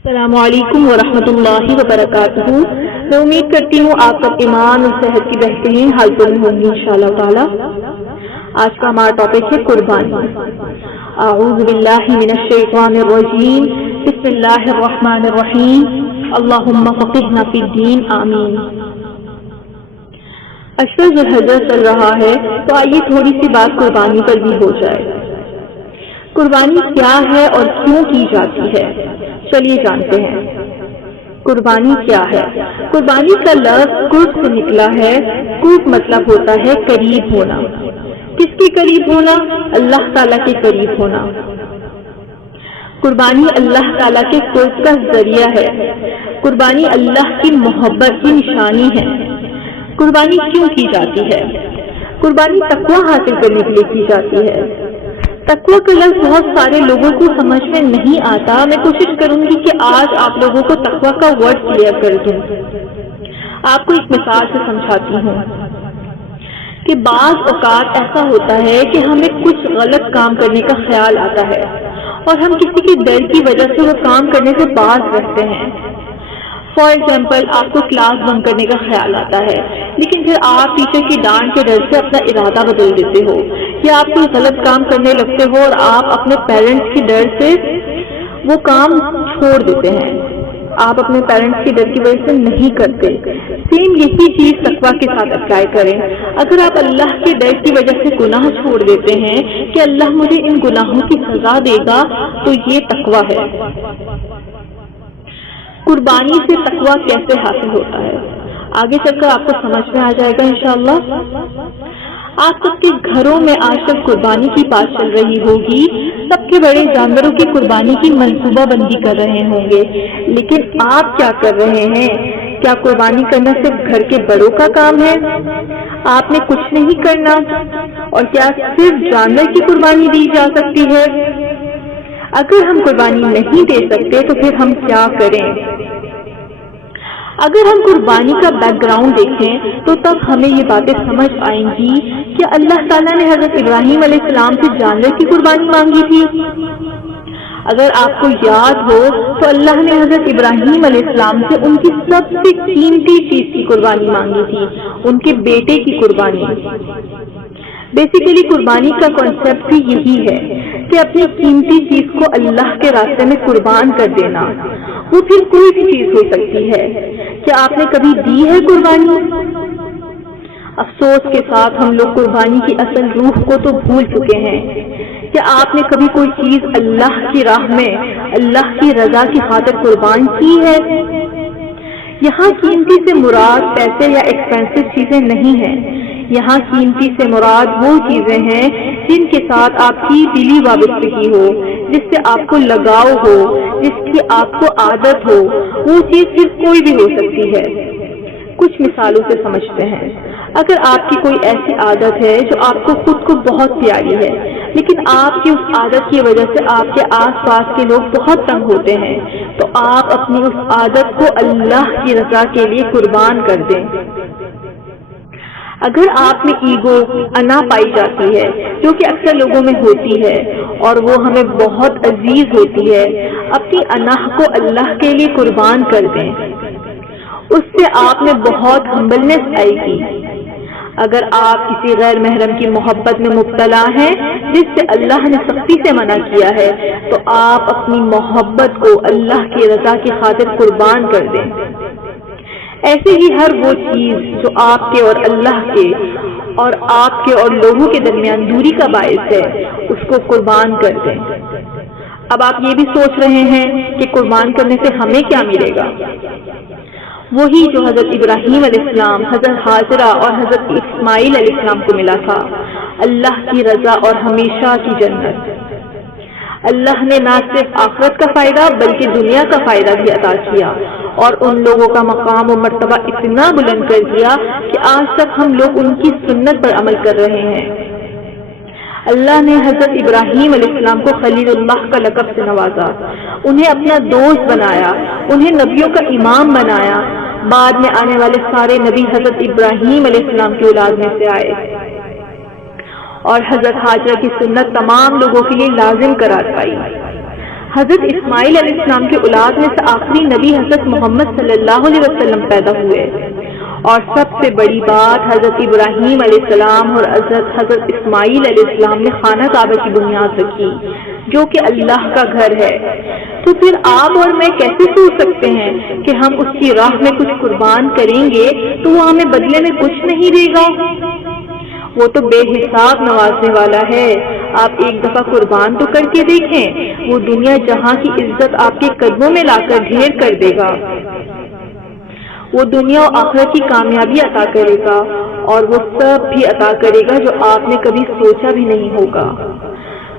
السلام علیکم ورحمۃ اللہ وبرکاتہ۔ میں امید کرتی ہوں آپ سب ایمان اور صحت کی بہترین حالت میں ہوں گی انشاءاللہ تعالی۔ آج کا ہمارا ٹاپک ہے قربانی۔ اعوذ باللہ من الشیطان الرجیم، بسم اللہ الرحمن الرحیم، اللہم فقہنا فی الدین، آمین۔ اشر ذو الحجہ چل رہا ہے تو آئیے تھوڑی سی بات قربانی پر بھی ہو جائے۔ قربانی کیا ہے اور کیوں کی جاتی ہے، چلیے جانتے ہیں۔ قربانی کیا ہے؟ قربانی کا لفظ قرب سے نکلا ہے۔ قرب مطلب ہوتا ہے قریب ہونا۔ کس کے قریب ہونا؟ اللہ تعالیٰ کے قریب ہونا۔ قربانی اللہ تعالیٰ کے قرب کا ذریعہ ہے۔ قربانی اللہ کی محبت کی نشانی ہے۔ قربانی کیوں کی جاتی ہے؟ قربانی تقویٰ حاصل کرنے کے لیے کی جاتی ہے۔ تقویٰ کا لفظ بہت سارے لوگوں کو سمجھ میں نہیں آتا۔ میں کوشش کروں گی کہ آج آپ لوگوں کو تقویٰ کا ورڈ کلیئر کر دوں۔ آپ کو ایک مثال سے سمجھاتی ہوں کہ بعض اوقات ایسا ہوتا ہے کہ ہمیں کچھ غلط کام کرنے کا خیال آتا ہے اور ہم کسی کے ڈر کی وجہ سے وہ کام کرنے سے باز رہتے ہیں۔ فار ایگزامپل، آپ کو کلاس بنک کرنے کا خیال آتا ہے لیکن پھر آپ ٹیچر کی ڈانٹ کے ڈر سے اپنا ارادہ بدل دیتے ہو، یا آپ کوئی غلط کام کرنے لگتے ہو اور آپ اپنے پیرنٹس کی ڈر سے وہ کام چھوڑ دیتے ہیں۔ آپ اپنے پیرنٹس کی ڈر کی وجہ سے نہیں کرتے۔ سیم یہی چیز تقویٰ کے ساتھ اپلائی کریں۔ اگر آپ اللہ کے ڈر کی وجہ سے گناہ چھوڑ دیتے ہیں کہ اللہ مجھے ان گناہوں کی سزا دے گا، تو یہ تقویٰ ہے۔ قربانی سے تقویٰ کیسے حاصل ہوتا ہے، آگے چل کر آپ کو سمجھ میں آ جائے گا انشاءاللہ۔ آپ سب کے گھروں میں آج تک قربانی کی بات چل رہی ہوگی، سب کے بڑے جانوروں کی قربانی کی منصوبہ بندی کر رہے ہوں گے، لیکن آپ کیا کر رہے ہیں؟ کیا قربانی کرنا صرف گھر کے بڑوں کا کام ہے؟ آپ نے کچھ نہیں کرنا؟ اور کیا صرف جانور کی قربانی دی جا سکتی ہے؟ اگر ہم قربانی نہیں دے سکتے تو پھر ہم کیا کریں؟ اگر ہم قربانی کا بیک گراؤنڈ دیکھیں تو تب ہمیں یہ باتیں سمجھ آئیں گی کہ اللہ تعالیٰ نے حضرت ابراہیم علیہ السلام سے جانور کی قربانی مانگی تھی۔ اگر آپ کو یاد ہو تو اللہ نے حضرت ابراہیم علیہ السلام سے ان کی سب سے قیمتی چیز کی قربانی مانگی تھی، ان کے بیٹے کی قربانی۔ بیسیکلی قربانی کا کانسیپٹ بھی یہی ہے کہ اپنی قیمتی چیز کو اللہ کے راستے میں قربان کر دینا، وہ پھر کوئی بھی چیز ہو سکتی ہے۔ کیا آپ نے کبھی دی ہے قربانی؟ افسوس کے ساتھ ہم لوگ قربانی کی اصل روح کو تو بھول چکے ہیں۔ کیا آپ نے کبھی کوئی چیز اللہ کی راہ میں اللہ کی رضا کی خاطر قربان کی ہے؟ یہاں قیمتی سے مراد پیسے یا ایکسپینسو چیزیں نہیں ہیں، یہاں قیمتی سے مراد وہ چیزیں ہیں جن کے ساتھ آپ کی دلی وابستگی ہو، جس سے آپ کو لگاؤ ہو، جس کی آپ کو عادت ہو۔ وہ چیز صرف کوئی بھی ہو سکتی ہے۔ کچھ مثالوں سے سمجھتے ہیں۔ اگر آپ کی کوئی ایسی عادت ہے جو آپ کو خود کو بہت پیاری ہے، لیکن آپ کی اس عادت کی وجہ سے آپ کے آس پاس کے لوگ بہت تنگ ہوتے ہیں، تو آپ اپنی اس عادت کو اللہ کی رضا کے لیے قربان کر دیں۔ اگر آپ میں ایگو، انا پائی جاتی ہے جو کہ اکثر لوگوں میں ہوتی ہے اور وہ ہمیں بہت عزیز ہوتی ہے، اپنی انا کو اللہ کے لیے قربان کر دیں۔ اس سے آپ میں بہت ہمبلنس آئے گی۔ اگر آپ کسی غیر محرم کی محبت میں مبتلا ہیں جس سے اللہ نے سختی سے منع کیا ہے، تو آپ اپنی محبت کو اللہ کی رضا کی خاطر قربان کر دیں۔ ایسے ہی ہر وہ چیز جو آپ کے اور اللہ کے اور آپ کے اور لوگوں کے درمیان دوری کا باعث ہے، اس کو قربان کر دیں۔ اب آپ یہ بھی سوچ رہے ہیں کہ قربان کرنے سے ہمیں کیا ملے گا؟ وہی جو حضرت ابراہیم علیہ السلام، حضرت حاجرہ اور حضرت اسماعیل علیہ السلام کو ملا تھا، اللہ کی رضا اور ہمیشہ کی جنت۔ اللہ نے نہ صرف آخرت کا فائدہ بلکہ دنیا کا فائدہ بھی عطا کیا، اور ان لوگوں کا مقام و مرتبہ اتنا بلند کر دیا کہ آج تک ہم لوگ ان کی سنت پر عمل کر رہے ہیں۔ اللہ نے حضرت ابراہیم علیہ السلام کو خلیل اللہ کا لقب سے نوازا، انہیں اپنا دوست بنایا، انہیں نبیوں کا امام بنایا۔ بعد میں آنے والے سارے نبی حضرت ابراہیم علیہ السلام کی اولاد میں سے آئے، اور حضرت حاجرہ کی سنت تمام لوگوں کے لیے لازم قرار پائی۔ حضرت اسماعیل علیہ السلام کے اولاد میں سے آخری نبی حضرت محمد صلی اللہ علیہ وسلم پیدا ہوئے، اور سب سے بڑی بات حضرت ابراہیم علیہ السلام اور حضرت اسماعیل علیہ السلام نے خانہ کعبہ کی بنیاد رکھی، جو کہ اللہ کا گھر ہے۔ تو پھر آپ اور میں کیسے سوچ سکتے ہیں کہ ہم اس کی راہ میں کچھ قربان کریں گے تو وہ ہمیں بدلے میں کچھ نہیں دے گا؟ وہ تو بے حساب نوازنے والا ہے۔ آپ ایک دفعہ قربان تو کر کے دیکھیں، وہ دنیا جہاں کی عزت آپ کے قدموں میں لا کر ڈھیر کر دے گا۔ وہ دنیا و آخرت کی کامیابی عطا کرے گا، اور وہ سب بھی عطا کرے گا جو آپ نے کبھی سوچا بھی نہیں ہوگا۔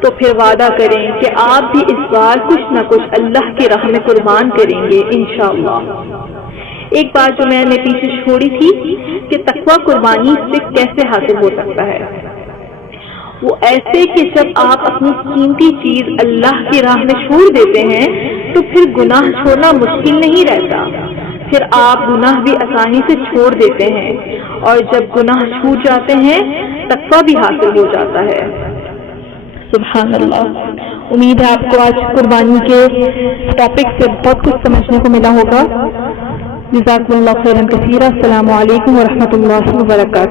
تو پھر وعدہ کریں کہ آپ بھی اس بار کچھ نہ کچھ اللہ کی راہ میں قربان کریں گے انشاءاللہ۔ ایک بات جو میں نے پیچھے چھوڑی تھی کہ تقویٰ قربانی سے کیسے حاصل ہو سکتا ہے، وہ ایسے کہ جب آپ اپنی قیمتی چیز اللہ کی راہ میں چھوڑ دیتے ہیں تو پھر گناہ چھوڑنا مشکل نہیں رہتا، پھر آپ گناہ بھی آسانی سے چھوڑ دیتے ہیں، اور جب گناہ چھوٹ جاتے ہیں تقویٰ بھی حاصل ہو جاتا ہے۔ سبحان اللہ۔ امید ہے آپ کو آج قربانی کے ٹاپک سے بہت کچھ سمجھنے کو ملا ہوگا۔ جزاکم اللہ خیرا کثیرا۔ السلام علیکم ورحمۃ اللہ وبرکاتہ۔